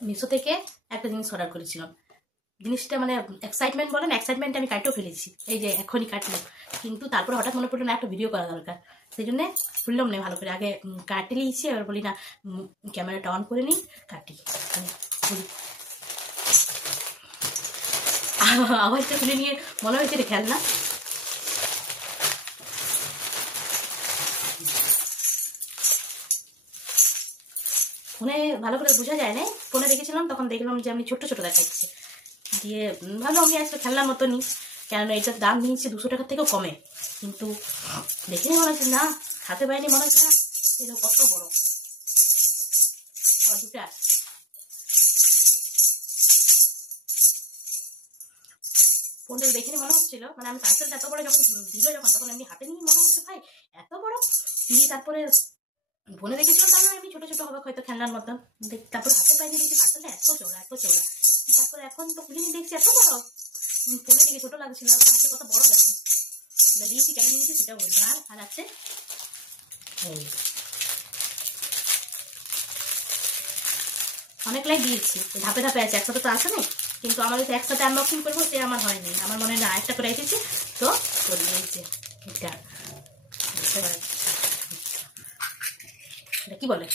মিশো থেকে একটা জিনিস অর্ডার করেছিলাম। জিনিসটা মানে এক্সাইটমেন্ট বলেন, এক্সাইটমেন্টে আমি কাটেও ফেলেছি, এই যে এখনই কাটলাম। কিন্তু তারপরে হঠাৎ মনে পড়লো না একটা ভিডিও করা দরকার, সেই জন্যে খুললাম না ভালো করে। আগে কাটে নিয়েছি, এবার বলি না ক্যামেরাটা অন করে নিই, কাটি। আওয়াজটা তুলে নিয়ে মনে হয়েছে খেলনা। ফোনে ভালো করে বোঝা যায় না, ফোনে দেখেছিলাম তখন দেখলাম যে আমি ছোট ছোট দেখাচ্ছি, দিয়ে ভালো আমি আজকে খেলনার মতনই, কেননা এটার দাম নিয়েছি 200 টাকার থেকেও কমে। কিন্তু দেখে মনে হচ্ছে না, হাতে পাইনি মনে হচ্ছে না, এটা কত বড় দুটা। ফোনটা দেখে মনে হচ্ছিল মানে আমি পার্সেলটা এত বড় যখন দিল, যখন তখন আমি হাতে নিয়ে মনে হচ্ছে ভাই এত বড়। দিয়ে তারপরে ফোনে দেখেছিলাম তাহলে এমনি ছোট ছোট হবে হয়তো খেলনার মতন, তারপরে হাতে পাইনি দেখছি পার্সেলটা এত চওড়া এত চওড়া। তারপরে এখন তো খুলে নিয়ে দেখছি এত বড়, ফোনে দেখে ছোট লাগছিল, হাতে কত বড় দেখো। দিয়েছি কেন নিয়েছি সেটা বলছি। আর আছে অনেক লাইক দিয়েছি, ধাপে ধাপে আছে, একসাথে তো আসে না। কিন্তু আমার যদি একসাথে আনবক্সিং করবো সে আমার হয়নি, আমার মনে না একটা করে এসেছি তো করে দিয়েছে। এটা কি বলে,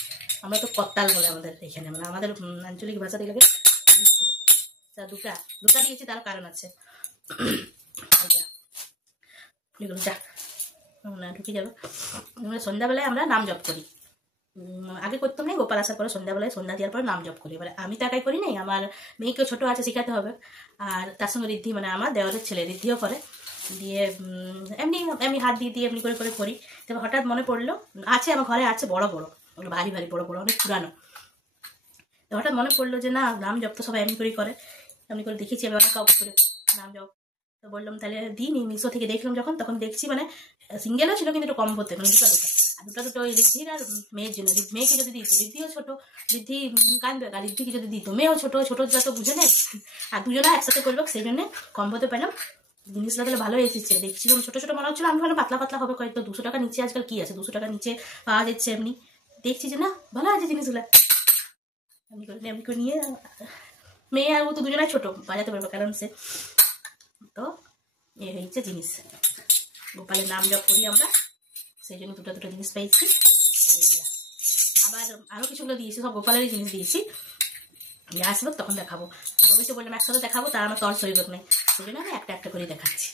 আমরা তো কত্তাল বলে আমাদের এখানে, মানে আমাদের আঞ্চলিক ভাষা দিলে দুটা দুটা দিয়েছি, তার কারণ আছে। ঢুকে যাবে। সন্ধ্যাবেলায় আমরা নাম জপ করি, আগে করতাম না, গোপাল আসার পরে সন্ধ্যাবেলায় সন্ধ্যা দেওয়ার পরে নাম জপ করি। এবারে আমি তো একাই করি নাই, আমার মেয়েকেও ছোট আছে শেখাতে হবে, আর তার সঙ্গে ঋদ্ধি মানে আমার দেওয়ারের ছেলে ঋদ্ধিও করে। দিয়ে এমনি আমি হাত দিয়ে দিয়ে এমনি করে করে করি। তবে হঠাৎ মনে পড়লো, আছে আমার ঘরে আছে বড় বড়, ভারী ভারী বড় বড়, অনেক পুরানো। তো হঠাৎ মনে পড়লো যে না নাম জপ তো সবাই এমনি করেই করে, এমনি করে দেখেছি আমি অনেক কাউকে করে নাম জপ। তো বললাম তাহলে দিইনি, মিশো থেকে দেখলাম যখন, তখন দেখছি মানে সিঙ্গেলও ছিল কিন্তু একটু কম হতে, মানে দুটো দুটো, আর দুটো দুটো ওই ঋদ্ধির আর মেয়ের জন্য। মেয়েকে যদি দিত, ঋদ্ধিও ছোট, ঋদ্ধি কাঁদবে, আর ঋদ্ধিকে যদি দিত, মেয়েও ছোট, ছোট যত বুঝে নেয়, আর দুজনে একসাথে করবে, সেই জন্য কম হতে পেলাম। জিনিসটা তাহলে ভালো এসেছে, দেখছিলাম ছোট ছোট মনে হচ্ছিল, আমি ভালো পাতলা পাতলা হবে হয়তো, 200 টাকা নিচে আজকাল কি আছে, 200 টাকা নিচে পাওয়া যাচ্ছে এমনি। দেখছি যে না ভালো আছে জিনিসগুলো, এমনি করে নিয়ে মেয়ে আর ও তো দুজনে ছোট, বাজাতে পারবে কারণ সে তো এ হয়েছে জিনিস। গোপালের নাম জপ করি আমরা, সেই জন্য দুটো দুটো জিনিস পাইছি। আবার আরো কিছুগুলো দিয়েছি, সব গোপালেরই জিনিস দিয়েছি, আসবো তখন দেখাবো। আমি তো বললাম একসাথে দেখাবো, তার আমার তল শরীর নেই, সেই জন্য আমি একটা একটা করে দেখাচ্ছি।